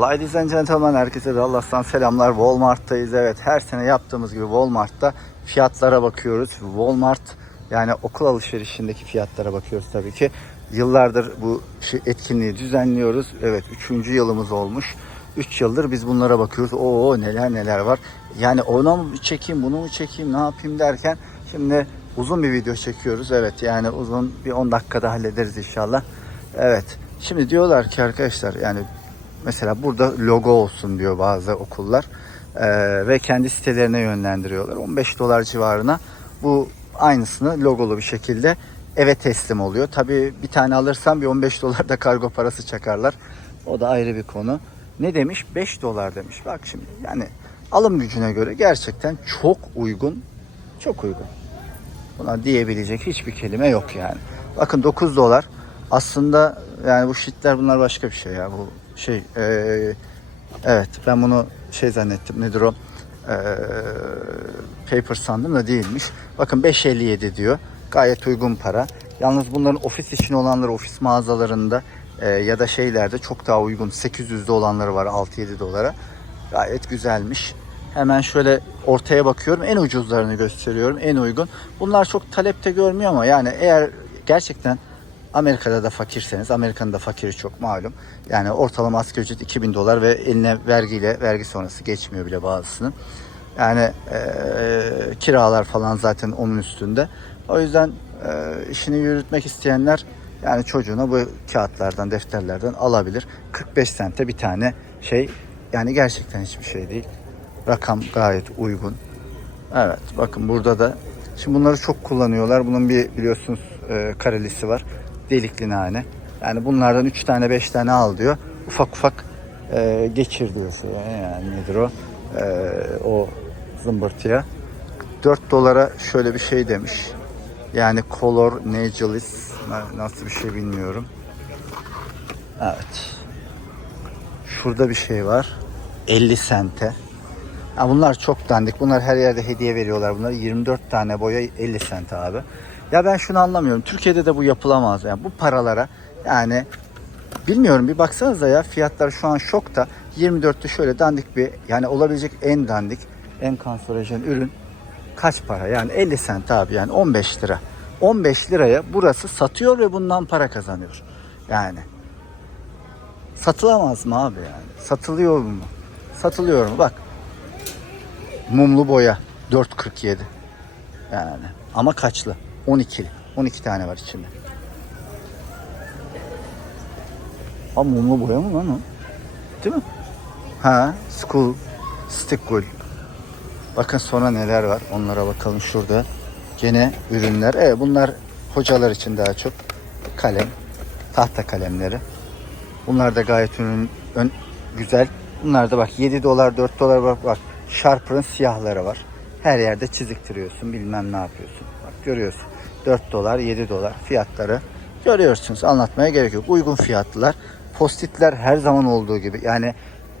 Ladies and gentlemen herkese Dallas'tan selamlar. Walmart'tayız. Evet her sene yaptığımız gibi Walmart'ta fiyatlara bakıyoruz. Walmart yani okul alışverişindeki fiyatlara bakıyoruz tabii ki. Yıllardır bu etkinliği düzenliyoruz. Evet 3. yılımız olmuş. 3 yıldır biz bunlara bakıyoruz. Oo neler neler var. Yani onu mu çekeyim bunu mu çekeyim ne yapayım derken şimdi uzun bir video çekiyoruz. Evet yani uzun bir 10 dakikada hallederiz inşallah. Evet. Şimdi diyorlar ki arkadaşlar yani Mesela burada logo olsun diyor bazı okullar Ee, ve kendi sitelerine yönlendiriyorlar. 15 dolar civarına bu aynısını logolu bir şekilde eve teslim oluyor. Tabii bir tane alırsam bir 15 dolar da kargo parası çakarlar. O da ayrı bir konu. Ne demiş? 5 dolar demiş. Bak şimdi yani alım gücüne göre gerçekten çok uygun. Çok uygun. Buna diyebilecek hiçbir kelime yok yani. Bakın 9 dolar. Aslında yani bu shitler bunlar başka bir şey ya. Bu şey eee, evet ben bunu şey zannettim nedir o Eee, paper sandım da değilmiş. Bakın 5.57 diyor. Gayet uygun para. Yalnız bunların ofis için olanları ofis mağazalarında eee, ya da şeylerde çok daha uygun. 800'de olanları var 6-7 dolara. Gayet güzelmiş. Hemen şöyle ortaya bakıyorum. En ucuzlarını gösteriyorum. En uygun. Bunlar çok talepte görmüyor ama yani eğer gerçekten Amerika'da da fakirseniz, Amerika'nın da fakiri çok malum. Yani ortalama asgari ücret 2000 dolar ve eline vergiyle, vergi sonrası geçmiyor bile bazısının. Yani eee, kiralar falan zaten onun üstünde. O yüzden eee, işini yürütmek isteyenler yani çocuğuna bu kağıtlardan, defterlerden alabilir. 45 sente bir tane şey. Yani gerçekten hiçbir şey değil. Rakam gayet uygun. Evet bakın burada da şimdi bunları çok kullanıyorlar. Bunun bir biliyorsunuz e, karelisi var. Delikli nane. Yani bunlardan 3 tane 5 tane al diyor. Ufak ufak e, geçir diyor. Yani, nedir o? E, o zımbırtıya. 4 dolara şöyle bir şey demiş. Yani color nagelis nasıl bir şey bilmiyorum. Evet. Şurada bir şey var. 50 sente. Ya bunlar çok dandik. Bunlar her yerde hediye veriyorlar. Bunlar 24 tane boya 50 sent abi. Ya ben şunu anlamıyorum. Türkiye'de de bu yapılamaz. Yani bu paralara yani bilmiyorum bir baksanıza ya fiyatlar şu an şokta. 24'te şöyle dandik bir yani olabilecek en dandik en kanserojen ürün kaç para? Yani 50 sent abi yani 15 lira. 15 liraya burası satıyor ve bundan para kazanıyor. Yani satılamaz mı abi yani? Satılıyor mu? Satılıyor mu? Bak Mumlu boya 4.47. Yani ama kaçlı? 12'li. 12 tane var içinde. Ha mumlu boya mı lan o? Değil mi? Ha, school stick wool. Bakın sonra neler var. Onlara bakalım şurada. Gene ürünler. Evet bunlar hocalar için daha çok. Kalem. Tahta kalemleri. Bunlar da gayet ürün, ön, güzel. Bunlar da bak 7 dolar 4 dolar bak bak. Sharper'ın siyahları var. Her yerde çiziktiriyorsun bilmem ne yapıyorsun. Bak görüyorsun. 4 dolar 7 dolar fiyatları görüyorsunuz. Anlatmaya gerek yok. Uygun fiyatlılar. Postitler her zaman olduğu gibi. Yani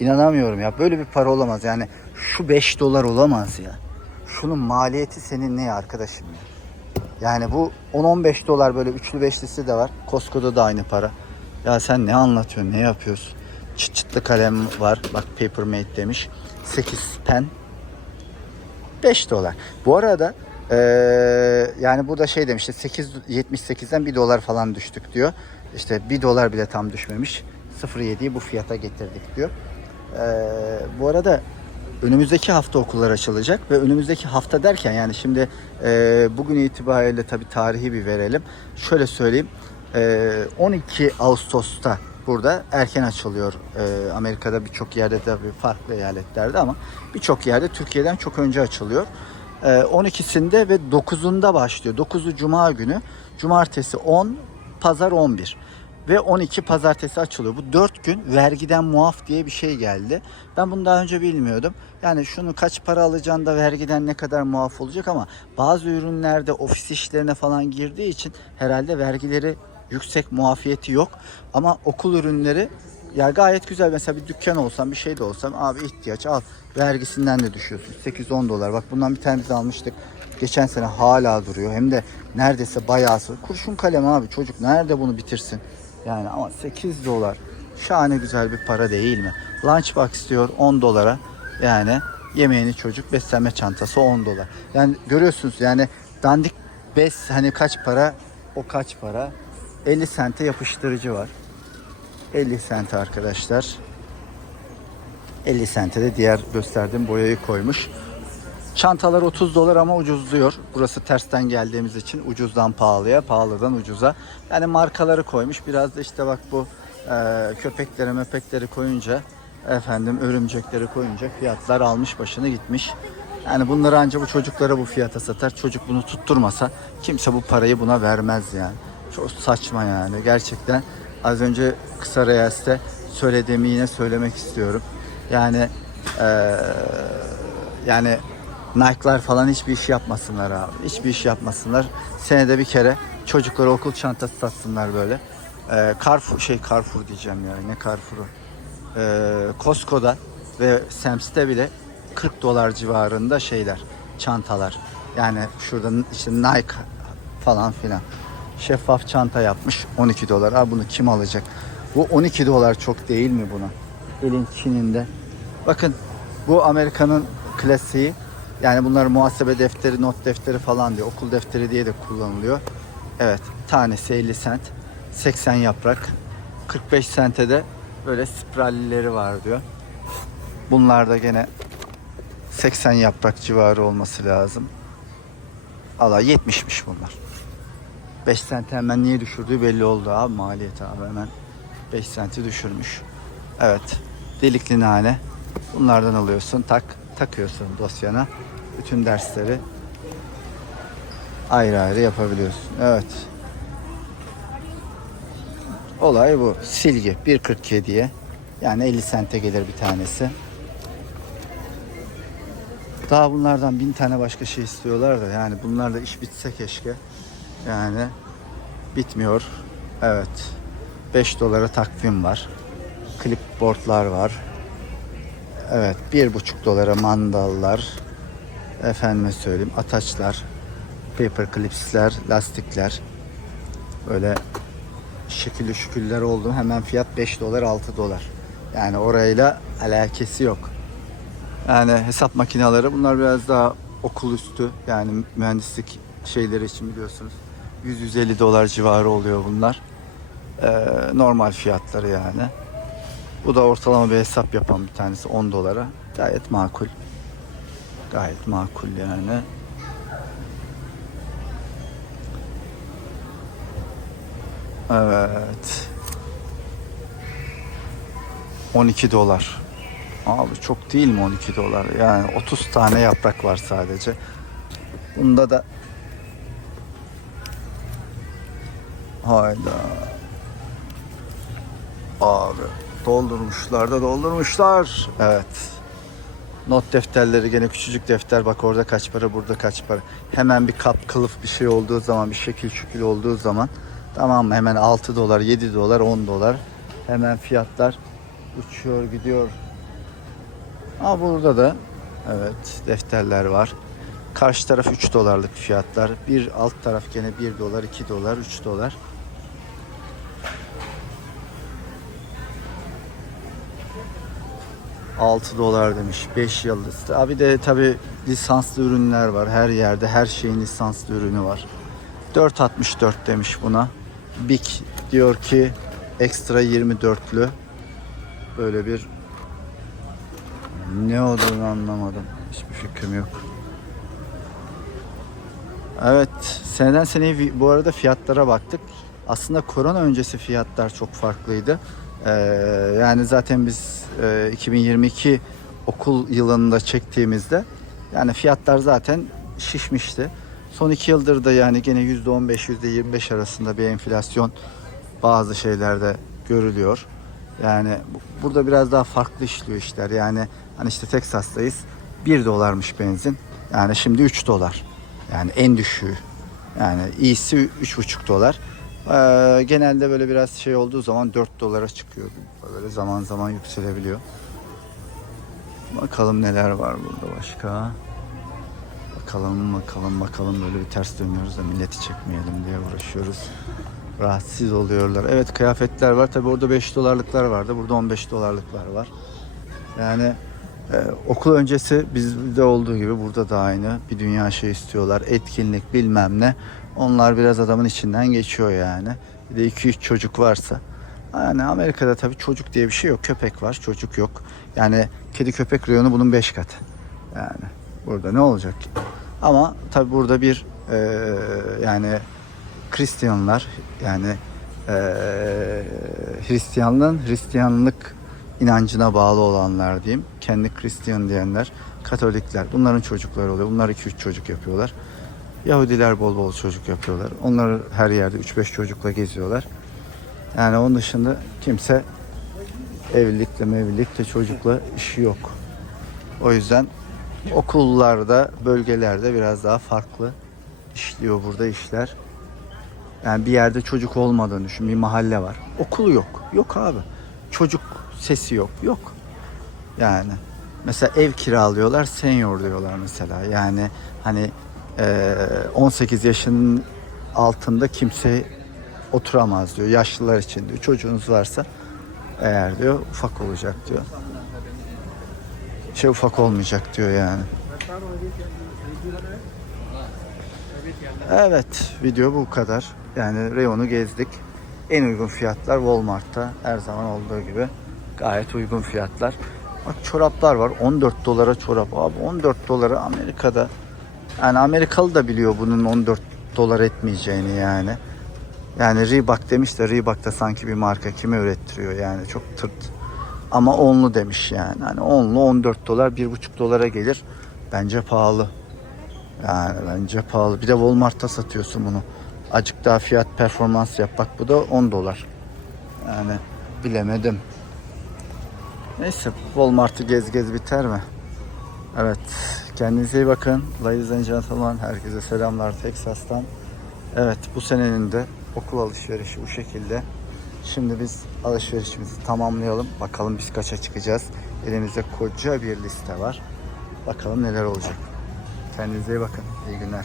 inanamıyorum ya böyle bir para olamaz. Yani şu 5 dolar olamaz ya. Şunun maliyeti senin ne arkadaşım ya? Yani bu 10-15 dolar böyle üçlü beşlisi de var. Costco'da da aynı para. Ya sen ne anlatıyorsun, ne yapıyorsun? Çıt çıtlı kalem var. Bak Papermate demiş. 8 pen. 5 dolar. Bu arada eee, yani burada şey demişti 8.78'den 1 dolar falan düştük diyor. İşte 1 dolar bile tam düşmemiş. 0.7'yi bu fiyata getirdik diyor. Eee, bu arada önümüzdeki hafta okullar açılacak ve önümüzdeki hafta derken yani şimdi e, bugün itibariyle tabi tarihi bir verelim. Şöyle söyleyeyim. E, 12 Ağustos'ta burada erken açılıyor. E, Amerika'da birçok yerde tabi farklı eyaletlerde ama birçok yerde Türkiye'den çok önce açılıyor. E, 12'sinde ve 9'unda başlıyor. 9'u Cuma günü. Cumartesi 10, Pazar 11 ve 12 pazartesi açılıyor. Bu 4 gün vergiden muaf diye bir şey geldi. Ben bunu daha önce bilmiyordum. Yani şunu kaç para alacaksın da vergiden ne kadar muaf olacak ama bazı ürünlerde ofis işlerine falan girdiği için herhalde vergileri yüksek muafiyeti yok. Ama okul ürünleri ya gayet güzel. Mesela bir dükkan olsam bir şey de olsam abi ihtiyaç al. Vergisinden de düşüyorsun. 8-10 dolar. Bak bundan bir tane almıştık. Geçen sene hala duruyor. Hem de neredeyse bayağı. Kurşun kalem abi çocuk nerede bunu bitirsin? Yani ama 8 dolar. Şahane güzel bir para değil mi? Lunchbox diyor 10 dolara. Yani yemeğini çocuk beslenme çantası 10 dolar. Yani görüyorsunuz yani dandik bez hani kaç para o kaç para 50 sente yapıştırıcı var 50 sente arkadaşlar 50 sente de diğer gösterdiğim boyayı koymuş Çantalar 30 dolar ama ucuzluyor. Burası tersten geldiğimiz için ucuzdan pahalıya, pahalıdan ucuza. Yani markaları koymuş. Biraz da işte bak bu e, köpekleri, möpekleri koyunca efendim örümcekleri koyunca fiyatlar almış başını gitmiş. Yani bunları ancak bu çocuklara bu fiyata satar. Çocuk bunu tutturmasa kimse bu parayı buna vermez yani. Çok saçma yani. Gerçekten az önce kısa reels'te söylediğimi yine söylemek istiyorum. Yani eee yani Nike'lar falan hiçbir iş yapmasınlar abi. Hiçbir iş yapmasınlar. Senede bir kere çocuklara okul çantası satsınlar böyle. Ee, Carrefour, şey Carrefour diyeceğim yani ne Carrefour'u. Ee, Costco'da ve Sams'te bile 40 dolar civarında şeyler, çantalar. Yani şurada işte Nike falan filan. Şeffaf çanta yapmış 12 dolar. Abi bunu kim alacak? Bu 12 dolar çok değil mi buna? Elin Çin'inde. Bakın bu Amerika'nın klasiği. Yani bunlar muhasebe defteri, not defteri falan diyor. Okul defteri diye de kullanılıyor. Evet, tanesi 50 sent. 80 yaprak. 45 sente de böyle sprallileri var diyor. Bunlar da gene 80 yaprak civarı olması lazım. Allah 70'miş bunlar. 5 senti hemen niye düşürdüğü belli oldu abi maliyet abi hemen 5 senti düşürmüş. Evet delikli nane bunlardan alıyorsun tak takıyorsun dosyana bütün dersleri ayrı ayrı yapabiliyorsun. Evet. Olay bu. Silgi 1.47'ye yani 50 sente gelir bir tanesi. Daha bunlardan bin tane başka şey istiyorlar da yani bunlarla iş bitse keşke. Yani bitmiyor. Evet. 5 dolara takvim var. Clipboardlar var. Evet. 1,5 dolara mandallar. Efendime söyleyeyim ataçlar. Paper clipsler, lastikler. Böyle şekilli şüküller oldu. Hemen fiyat 5 dolar 6 dolar. Yani orayla alakası yok. Yani hesap makineleri bunlar biraz daha okul üstü yani mühendislik şeyleri için biliyorsunuz 100-150 dolar civarı oluyor bunlar. Ee, normal fiyatları yani. Bu da ortalama bir hesap yapan bir tanesi 10 dolara. Gayet makul. Gayet makul yani. Evet. 12 dolar. Abi çok değil mi 12 dolar? Yani 30 tane yaprak var sadece. Bunda da Hayda. Abi doldurmuşlar da doldurmuşlar. Evet. Not defterleri gene küçücük defter. Bak orada kaç para, burada kaç para. Hemen bir kap kılıf bir şey olduğu zaman, bir şekil şükül olduğu zaman tamam mı? Hemen 6 dolar, 7 dolar, 10 dolar. Hemen fiyatlar uçuyor gidiyor. Ama burada da evet defterler var. Karşı taraf 3 dolarlık fiyatlar. Bir alt taraf gene 1 dolar, 2 dolar, 3 dolar. ...6 dolar demiş. 5 yıldız. Abi de tabi lisanslı ürünler var. Her yerde her şeyin lisanslı ürünü var. 4.64 demiş buna. Big diyor ki ekstra 24'lü. Böyle bir ne olduğunu anlamadım. Hiçbir fikrim yok. Evet, seneden seneye bu arada fiyatlara baktık. Aslında korona öncesi fiyatlar çok farklıydı. Ee, yani zaten biz e, 2022 okul yılında çektiğimizde yani fiyatlar zaten şişmişti. Son iki yıldır da yani gene %15, %25 arasında bir enflasyon bazı şeylerde görülüyor. Yani bu- burada biraz daha farklı işliyor işler. Yani hani işte Teksas'tayız. 1 dolarmış benzin. Yani şimdi 3 dolar. Yani en düşüğü. Yani iyisi 3,5 dolar. Ee, genelde böyle biraz şey olduğu zaman 4 dolara çıkıyor. Böyle zaman zaman yükselebiliyor. Bakalım neler var burada başka. Bakalım bakalım bakalım böyle bir ters dönüyoruz da milleti çekmeyelim diye uğraşıyoruz. rahatsız oluyorlar. Evet kıyafetler var. Tabi orada 5 dolarlıklar vardı. Burada 15 dolarlıklar var. Yani e, okul öncesi bizde olduğu gibi burada da aynı. Bir dünya şey istiyorlar. Etkinlik bilmem ne. Onlar biraz adamın içinden geçiyor yani. Bir de 2-3 çocuk varsa. Yani Amerika'da tabii çocuk diye bir şey yok. Köpek var, çocuk yok. Yani kedi köpek reyonu bunun 5 katı. Yani burada ne olacak ki? Ama tabii burada bir e, yani Hristiyanlar yani e, Hristiyanlığın Hristiyanlık inancına bağlı olanlar diyeyim. Kendi Hristiyan diyenler, Katolikler. Bunların çocukları oluyor. Bunlar 2-3 çocuk yapıyorlar. Yahudiler bol bol çocuk yapıyorlar. Onlar her yerde 3-5 çocukla geziyorlar. Yani onun dışında kimse evlilikle mevlilikle çocukla işi yok. O yüzden okullarda, bölgelerde biraz daha farklı işliyor burada işler. Yani bir yerde çocuk olmadığını düşün. Bir mahalle var. Okulu yok. Yok abi. Çocuk sesi yok. Yok. Yani mesela ev kiralıyorlar, senior diyorlar mesela. Yani hani eee, 18 yaşının altında kimse oturamaz diyor. Yaşlılar için diyor. Çocuğunuz varsa eğer diyor ufak olacak diyor. Şey ufak olmayacak diyor yani. Evet, video bu kadar. Yani reyonu gezdik. En uygun fiyatlar Walmart'ta. Her zaman olduğu gibi gayet uygun fiyatlar. Bak çoraplar var. 14 dolara çorap. Abi 14 dolara Amerika'da. Yani Amerikalı da biliyor bunun 14 dolar etmeyeceğini yani. Yani Reebok demiş de Reebok da sanki bir marka kime ürettiriyor yani çok tırt. Ama onlu demiş yani. Hani onlu 14 dolar 1,5 dolara gelir. Bence pahalı. Yani bence pahalı. Bir de Walmart'ta satıyorsun bunu. Acık daha fiyat performans yap. Bak bu da 10 dolar. Yani bilemedim. Neyse Walmart'ı gez gez biter mi? Evet. Kendinize iyi bakın. Ladies and gentlemen. Herkese selamlar Texas'tan. Evet bu senenin de okul alışverişi bu şekilde. Şimdi biz alışverişimizi tamamlayalım. Bakalım biz kaça çıkacağız. Elimizde koca bir liste var. Bakalım neler olacak. Kendinize iyi bakın. İyi günler.